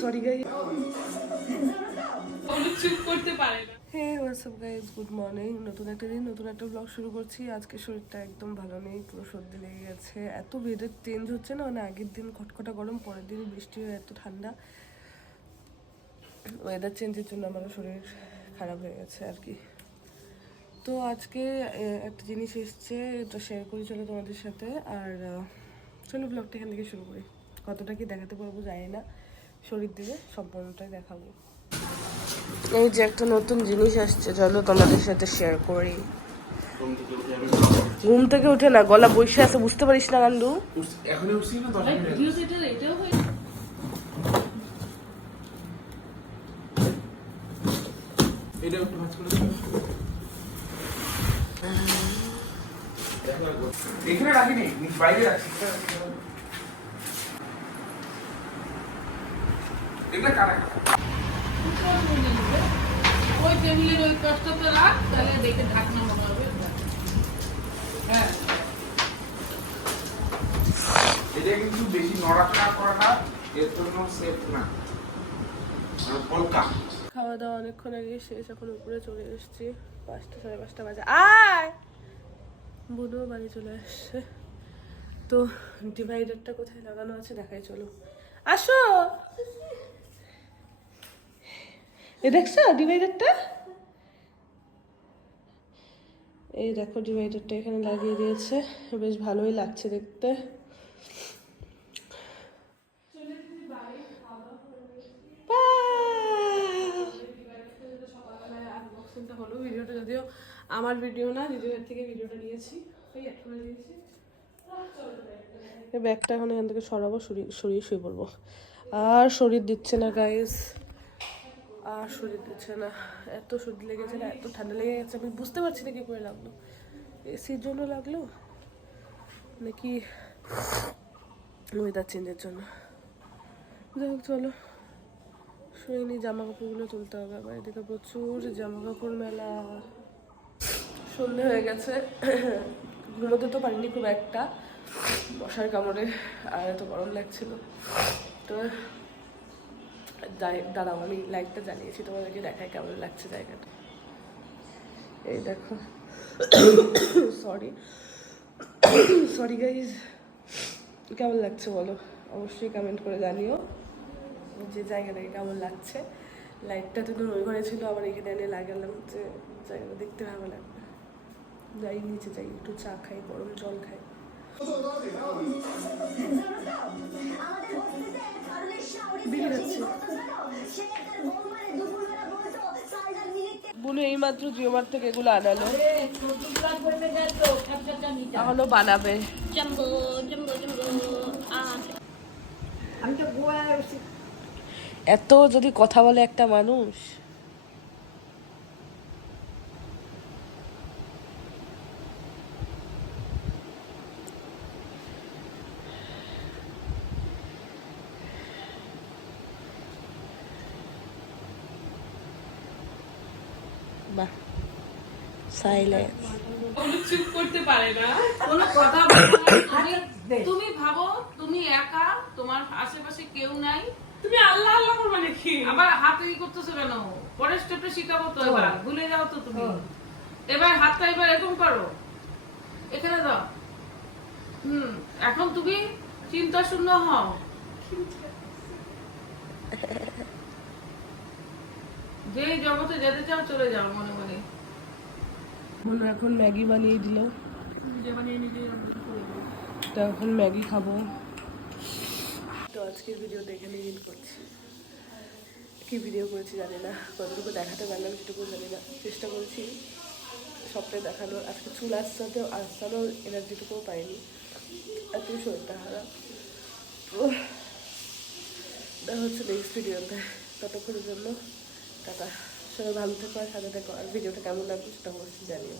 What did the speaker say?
Sorry guys, চুপ করতে পারে না। হে হোয়াটসঅ্যাপ গাইস, গুড মর্নিং। নতুন একটা দিন, নতুন একটা ব্লগ শুরু করছি। আজকে শরীরটা একদম ভালো নেই, পুরো সর্দি লেগে গেছে। এত ওয়েদার চেঞ্জ হচ্ছে না, মানে আগের দিন খটখটা গরম, পরের দিন বৃষ্টি হয়ে এত ঠান্ডা। ওয়েদার চেঞ্জের জন্য আমার শরীর খারাপ হয়ে গেছে আর কি। তো আজকে একটা জিনিস এসছে, এটা শেয়ার করি চলো তোমাদের সাথে। আর চলো ব্লগটা এখান থেকে শুরু করি। কতটা কি দেখাতে পারবো জানি না, শরীর দিলে সম্পূর্ণটাই দেখাবো। এই যে একটা নতুন জিনিস আসছে, চলো তোমাদের সাথে শেয়ার করি। ঘুম থেকে উঠে না, গলা বসে আছে, বুঝতে পারিস না গান্ডু। এখানে রাখিনি, বাইরে রাখছি। এটা কারা ওই টেবিলের ওই কষ্টতে রাখ, তাহলে দেখে ঢাকনা মনে হবে। হ্যাঁ, এটা কিন্তু বেশি নড়াচড়া করা না, এর জন্য সেফ না। খাওয়া দাওয়া অনেকক্ষণ আগে শেষ, এখন উপরে চলে এসেছি। 5টা, 5:30 বাজে। আয় বুনু বাড়ি চলে আসছে। তো ডিভাইডারটা কোথায় লাগানো আছে দেখাই, চলো আসো। এ দেখছো ডিভাইডারটা? এই দেখো ডিভাইডারটা এখানে লাগিয়ে দিয়েছে, বেশ ভালোই লাগছে দেখতে। হলো ভিডিওটা, যদিও আমার ভিডিও না, নিজের থেকে ভিডিওটা নিয়েছি। এই ব্যাগটা এখন এখান থেকে সরাবো, সরিয়ে শুয়ে পড়বো। আর শরীর দিচ্ছে না গাইস, আর শরীর দিচ্ছে না। এত সর্দি লেগেছে না, এত ঠান্ডা লেগে গেছে, আমি বুঝতে পারছি না কি করে লাগলো। এসির জন্য লাগলো নাকি ওয়েদার চেঞ্জের জন্য। যাই হোক চলো শুয়ে নি, জামা কাপড়গুলো তুলতে হবে। আবার এদিকে প্রচুর জামা কাপড় মেলা। সন্ধে হয়ে গেছে, ঘুমোতে তো পারিনি খুব একটা, মশার কামড়ে, আর এত গরম লাগছিল। তো দাঁড়াও, আমি লাইটটা জ্বালিয়েছি, তোমাদেরকে দেখাই কেমন লাগছে জায়গাটা। এই দেখো, সরি সরি গাইজ, কেমন লাগছে বলো, অবশ্যই কমেন্ট করে জানিও যে জায়গাটাকে কেমন লাগছে। লাইটটা তো ওই ঘরে ছিল, আবার এখানে এনে লাগালাম, যে জায়গাটা দেখতে ভালো লাগবে। যাই নিচে যাই, একটু চা খাই, গরম জল খাই। বুনু এইমাত্র জিওমার্ট থেকে এগুলো আনালো, এখনো বানাবে। এত যদি কথা বলে একটা মানুষ, বাহ সাইলেন্স। চুপ করতে পারে না, কোনো কথা বলতে না। তুমি ভাবো তুমি একা, তোমার আশেপাশে কেউ নাই, তুমি আল্লাহ আল্লাহ করবে নাকি? আবার হাতে ই করতেছো কেন? পরে স্টেপে শিখাবো তো, এবার ভুলে যাও তো তুমি। এবার হাতটা এবার এরকম করো, এখানে দাও। এখন তুমি চিন্তা শূন্য হও। যে জগতে যেতে চাও চলে যাও মনে মনে। বুনু এখন ম্যাগি বানিয়ে দিল, তো এখন ম্যাগি খাবো। তো আজকের ভিডিওটা এখানে এন্ড করছি। কি ভিডিও করেছি জানি না, কতটুকু দেখাতে পারলাম সেটুকু জানি না, চেষ্টা করেছি সবটাই দেখানোর। আজকে চুল আসানোর এনার্জিটুকুও পাইনি, এত শরীরটা খারাপ। দেখা হচ্ছে নেক্সট ভিডিওতে, ততক্ষণের জন্য টাটা। সবাই ভালো থেকো আর সাথে থেকো। আর ভিডিওটা কেমন লাগবে সেটা অবশ্যই জানিও।